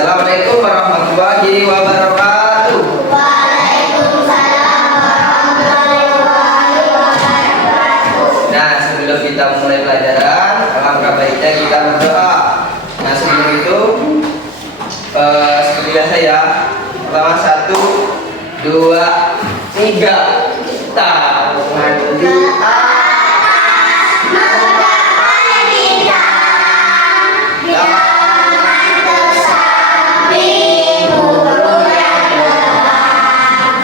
Assalamualaikum warahmatullahi wabarakatuh. Waalaikumsalam warahmatullahi wabarakatuh. Nah, sebelum kita mulai pelajaran, alangkah baiknya kita berdoa. Nah, sebelum itu seperti biasa ya. Pertama 1, 2, 3. Tangan di atas, Menggapai bintang, jangan tersamping guru yang depan.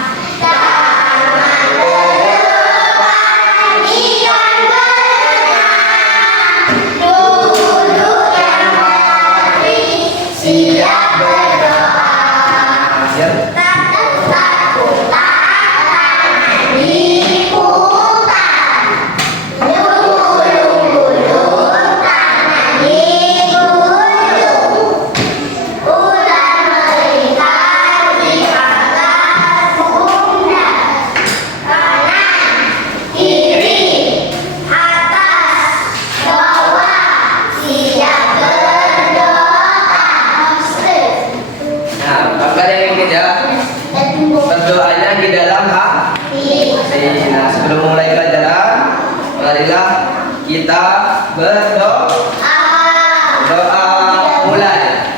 Tangan ke depan, ikan berenang. Duduk yang rapi, siap berdoa. siap. Tak tangan diputar, gulung-gulung tangan digunung, ular melingkar di pangkal pundak, kanan, kiri, atas, bawah, siap berdoa. Nah, Bapak yang ingin ya, berdoanya di dalam hati. Nah, sebelum mulai pelajaran, marilah kita berdoa. Doa mulai.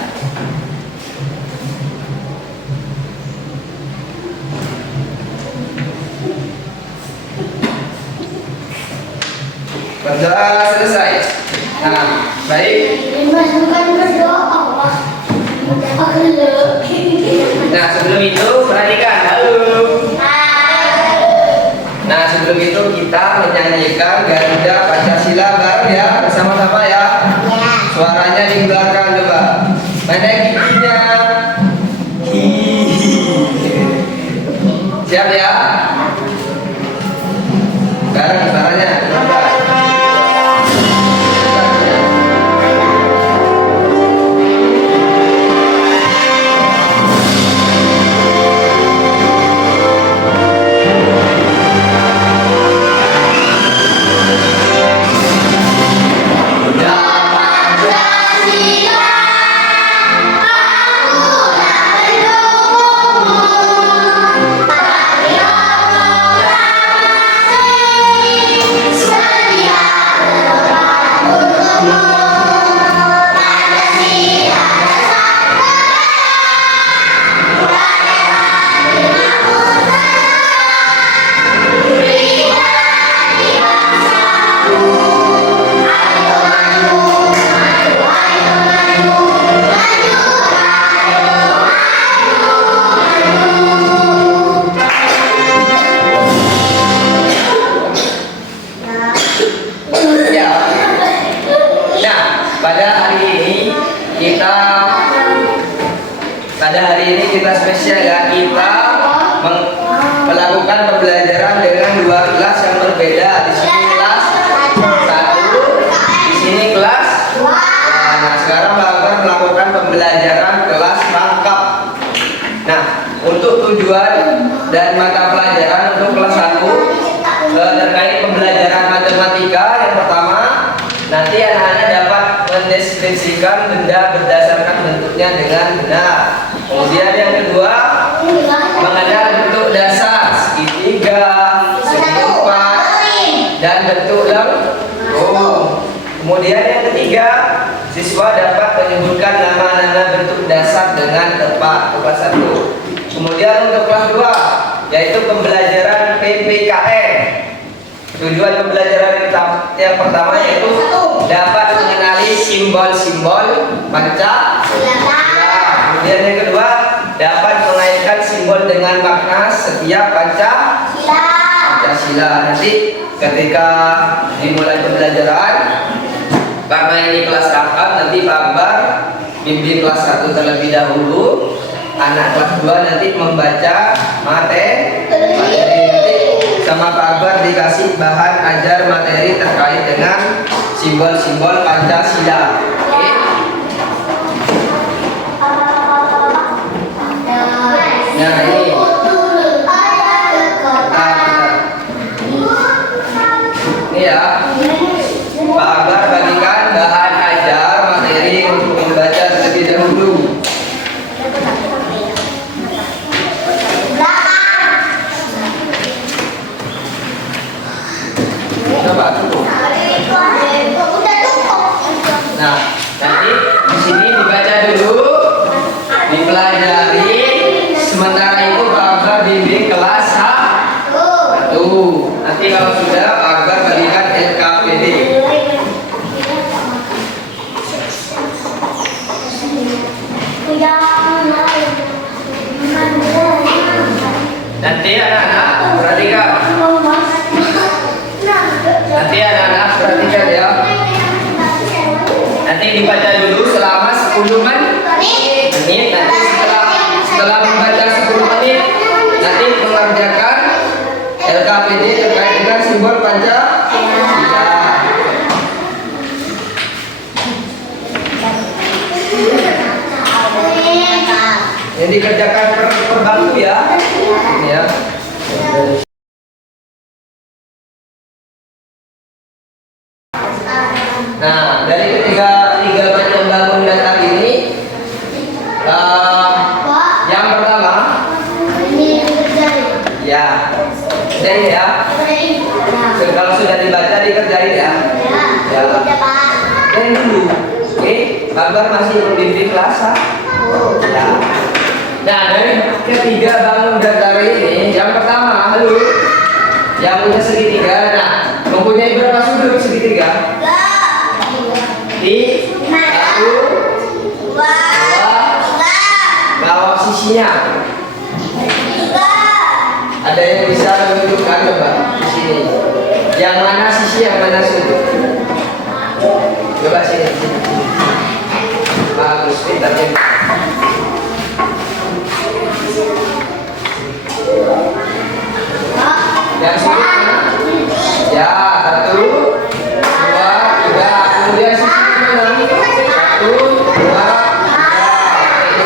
Berdoa selesai. Nah, baik. Bukan berdoa, Pak. Nah, sebelum itu perhatikan. Halo. Nah, sebelum itu kita menyanyikan Garuda Pancasila bareng ya, bersama-sama ya. Suaranya di belakang coba. Mana giginya? Hihihi. Siap ya? Bareng suaranya. Ya. Nah, pada hari ini kita spesial ya, kita melakukan pembelajaran dengan 2 kelas yang berbeda. Di sini kelas 1, di sini kelas 2. Nah, sekarang Bapak melakukan pembelajaran kelas rangkap. Nah, untuk tujuan dan mata pelajaran untuk kelas 1 terkait pembelajaran matematika, yang pertama nanti anak-anak dapat mendeskripsikan benda berdasarkan bentuknya dengan benar. Kemudian yang kedua, mengenal bentuk dasar segitiga, segi empat, dan bentuk lengkung. Kemudian yang ketiga, siswa dapat menyebutkan nama-nama bentuk dasar dengan tepat. Untuk kelas 1. Kemudian untuk kelas 2, yaitu pembelajaran PPKN. Tujuan pembelajaran yang pertama yaitu dapat mengenali simbol-simbol Pancasila. Kemudian yang kedua, dapat mengaitkan simbol dengan makna setiap Pancasila. Nanti ketika dimulai pembelajaran, karena ini kelas rangkap, nanti Pak Akbar bimbing kelas 1 terlebih dahulu. Anak kelas 2 nanti membaca materi. Nanti sama Pak Akbar dikasih bahan ajar materi terkait dengan simbol-simbol Pancasila. Oke? Nah, ini ya, Pak Akbar bagikan bahan ajar materi untuk membaca terlebih dahulu. Nanti anak-anak perhatikan. Nanti anak-anak perhatikan ya. Nanti dibaca dulu selama 10 menit. Nanti setelah membaca 10 menit, nanti mengerjakan LKPD terkait dengan simbol Pancasila. Yang dikerjakan per bangku ya. Ini ya. Nah, dari tiga macam bangun datar ini, yang pertama, ya, kerjain ya. Kalau sudah dibaca dikerjain ya. Ya. Kerjain dulu. Oke, kabar masih membimbing kelas. Ya. Nah, dari ketiga bangun datar ini, yang pertama, halo, yang punya segitiga. Nah, mempunyai berapa sudut segitiga? Di 1, 2, bawah sisinya. Ada yang bisa menunjukkan coba di sini. Yang mana sisi, yang mana sudut? Coba sini. Bagus, pintar ya. Yang sudut mana? Ya, 1, 2, 3. Kemudian sisi mana? 1, 2, 3.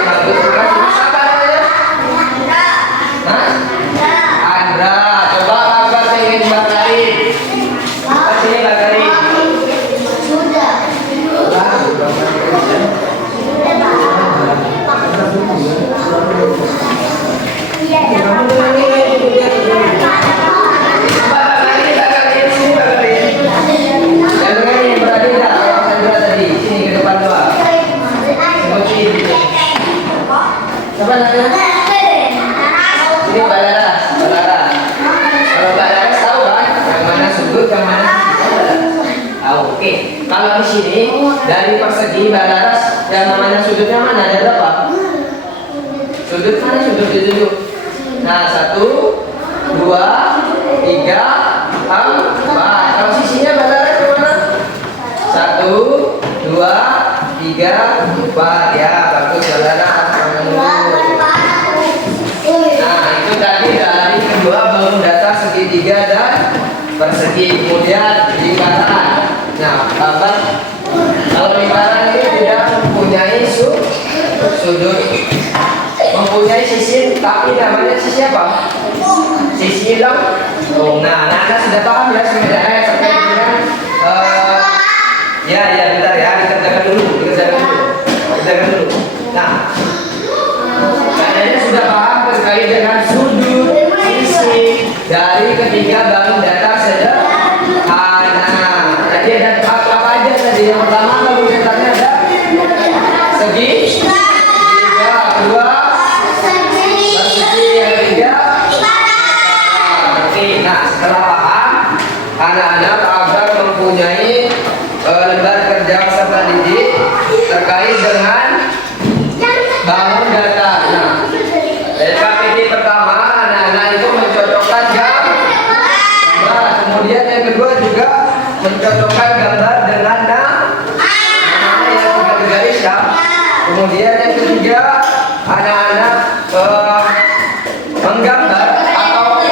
Bagus, bagus. Siapa namanya? Hah? Andra. Coba kabar saya ingin bakarin. Coba sini bakarin. Siapa namanya? Ini Mbak Laras. Mbak Laras. Kalau Mbak Laras tahu kan yang mana sudut, yang mana sisi? Tahu. Oke. Kalau di sini dari persegi Mbak Laras yang namanya sudutnya mana? Ada berapa? Sudut mana sudut ditunjuk? Nah, 1, 2, 3, 4. Kalau sisinya Mbak Laras kemana? 1, 2, 3, 4. Ya, bagus Mbak Laras. Nah, itu tadi dari kedua bangun datar segitiga dan persegi. Kemudian lingkaran. Nah, kalau lingkaran ini tidak mempunyai sudut, mempunyai sisi, tapi namanya sisi apa? Sisi lengkung. Nah, Anda sudah paham ya sebenarnya terkait dengan ya, bentar ya, dikerjakan dulu. Nah, kalian sudah paham terkait dengan sudut sisi dari ketiga bangun datar sederhana. Tadi ada apa aja tadi? Yang pertama bangun datarnya ada segi, tiga, kedua persegi, yang ketiga. Oke, nah setelah paham, anak-anak agar mempunyai lembar kerja peserta didik terkait dengan bangun datar. Nah, LKPD pertama, anak-anak itu mencocokkan gambar. Kemudian yang kedua juga mencocokkan gambar dengan nama yang sudah digaris ya. Kemudian yang ketiga, anak-anak menggambar atau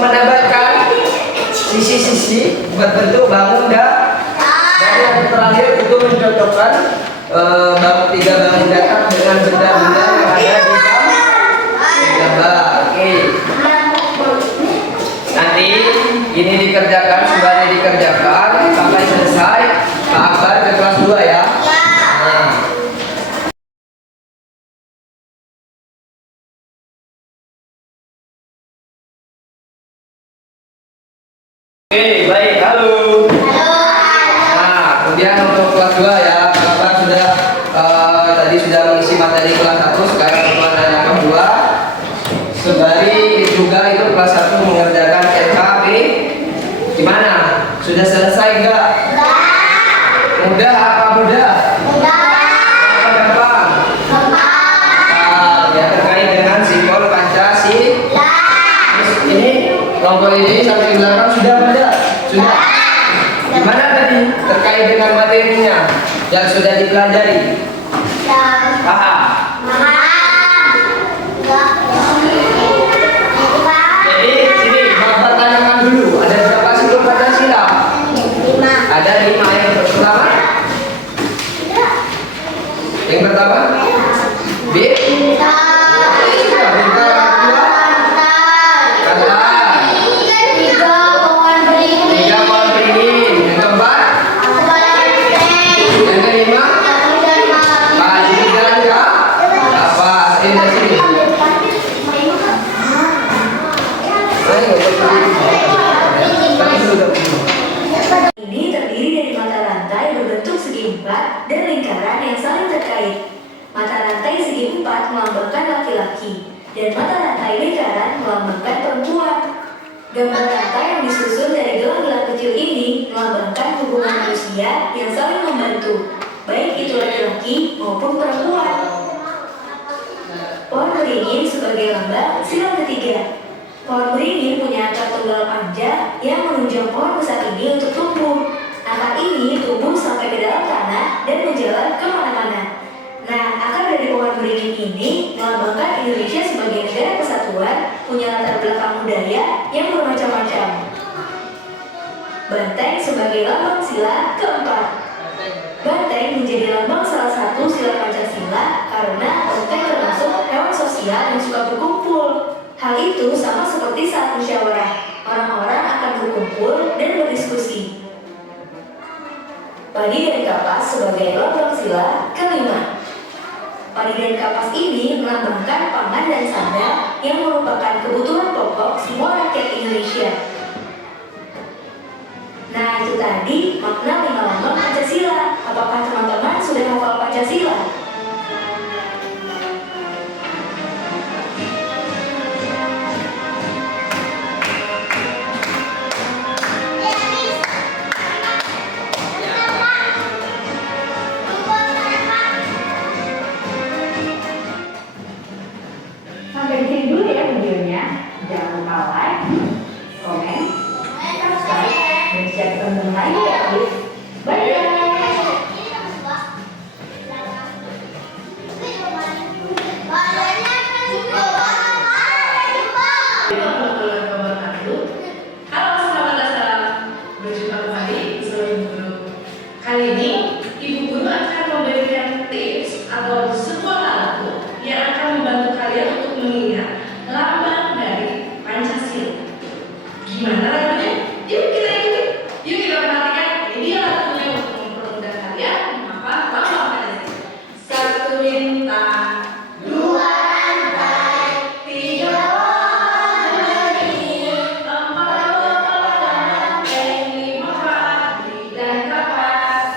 menambahkan sisi-sisi berbentuk bangun datar. Dan yang terakhir itu mencocokkan tiga bangun datar dengan benda-benda yang ada di gambar. Oke. Nanti ini dikerjakan, sudah dikerjakan sampai selesai. Pak Akbar ke kelas 2 ya. Nah. Oke, baik. Halo. Nah, kemudian untuk kelas 2 ya, Pak Akbar sudah tadi sudah mengisi materi kelas 1, sekarang pelajaran yang kedua. Sembari juga itu kelas 1 mengerjakan LKP. Gimana? Sudah selesai enggak? Sudah. Mudah apa mudah? Sudah. Apa gampang? Gampang. Kalau ini sampai di belakang sudah pada? Sudah. Gimana tadi terkait dengan materinya yang sudah dipelajari? Paham? Jadi sini Bapak tanyakan dulu, ada berapa simbol Pancasila? Ada 5. Yang pertama? Yang pertama? B. Ini terdiri dari mata rantai berbentuk segi empat dan lingkaran yang saling terkait. Mata rantai segi empat melambangkan laki-laki dan mata rantai lingkaran melambangkan perempuan. Gambar rantai yang disusun dari gelang-gelang kecil ini melambangkan hubungan manusia yang saling membantu, baik itu laki-laki maupun perempuan. Pohon beringin sebagai lambang sila ketiga. Pohon beringin punya akar tunggal panjang yang menunjang pohon besar ini untuk tumbuh. Akar ini tumbuh sampai ke dalam tanah dan menjalar kemana-mana. Nah, akar dari pohon beringin ini melambangkan Indonesia sebagai negara kesatuan, punya latar belakang budaya yang bermacam-macam. Banteng sebagai lambang sila keempat. Banteng menjadi lambang salah satu sila Pancasila karena banteng termasuk hewan sosial yang suka berkumpul. Hal itu sama seperti saat musyawarah, orang-orang akan berkumpul dan berdiskusi. Padi dan kapas sebagai lambang sila kelima. Padi dan kapas ini melambangkan pangan dan sandang yang merupakan kebutuhan pokok semua rakyat Indonesia. Nah, itu tadi makna 5 lambang Pancasila. Apakah teman-teman sudah hafal Pancasila? Sampai di sini dulu ya videonya. Jangan lupa like, komen, subscribe, dan share ke teman-teman lain ya guys. Bye. Halo, selamat datang. Berjumpa kembali bersama Ibu Guru. Kali ini Ibu Guru akan memberikan tips atau sebuah lagu yang akan membantu kalian untuk mengingat lambang dari Pancasila. Gimana lagunya? Yuk kita ikuti. Yuk kita perhatikan. Ini dia lagunya untuk mempermudah kalian menghafal lambang Pancasila. 1 bintang, 2 rantai, 3 pohon beringin, 4 rantai, 5 padi dan kapas.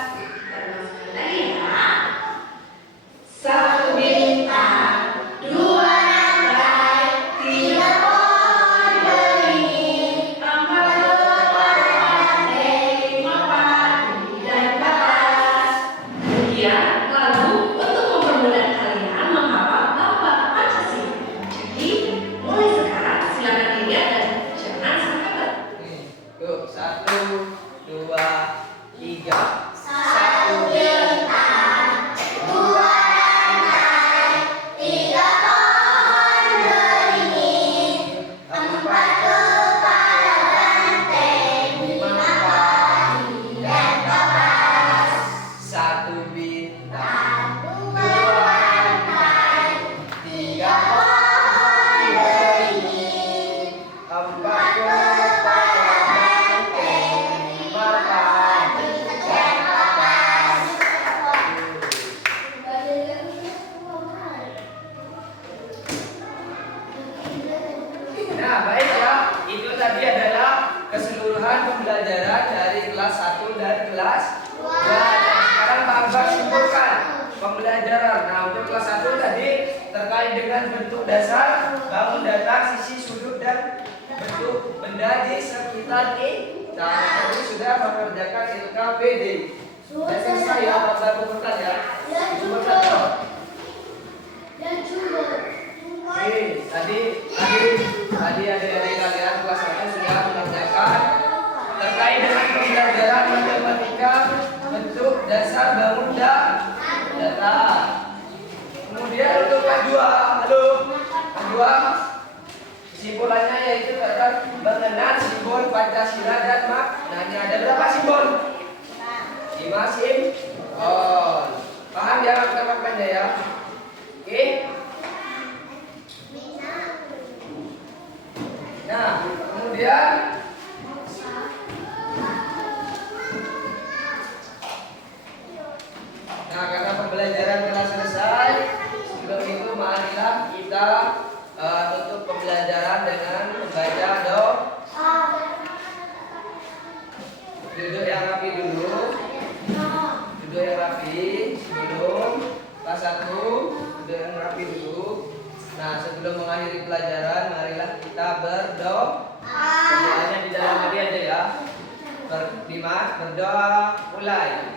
Teruskan lagi ya. 1 bintang, 2 rantai, 3 pohon beringin, 4 rantai, 5 padi dan kapas. Demikian lagu untuk mempermudah kalian menghafal lambang Pancasila. Jadi, mulai sekarang silakan dilihat dan jangan sampai Yuk, 1, 2, 3. 1 bintang, 2 rantai, 3 pohon beringin, 4 kepala banteng, 5 padi dan kapas. 1 bintang, 2 rantai, 3 pohon beringin, 4 kepala banteng, 5 padi dan kapas. Nah, baik ya. Itu tadi adalah keseluruhan pembelajaran dari kelas 1 dan kelas 2. Nah, sekarang Pak Akbar simpulkan pembelajaran. Nah, untuk kelas 1 tadi terkait dengan bentuk dasar, bangun datar, sisi sudut dan bentuk benda di sekitar kita. Nah, tadi sudah mengerjakan LKPD. Dan selesai ya, Pak Akbar kumpulkan ya. Kumpulkan ya. Oke, tadi adik-adik kalian kelas 1 sudah Terkait dengan pembelajaran matematika, bentuk dasar bangun data. Kemudian untuk kedua, kesimpulannya yaitu mengenal simbol Pancasila dan maknanya. Ada berapa simbol? 5 simbol. Paham ya makna-maknanya ya? Oke. Nah, kemudian karena pembelajaran telah selesai, sebelum itu marilah kita tutup pembelajaran dengan membaca doa. Duduk yang rapi dulu. Duduk yang rapi sebelum kelas 1. Duduk yang rapi dulu. Nah, sebelum mengakhiri pelajaran, marilah kita berdoa. Doanya di dalam hati aja ya. Berdoa mulai.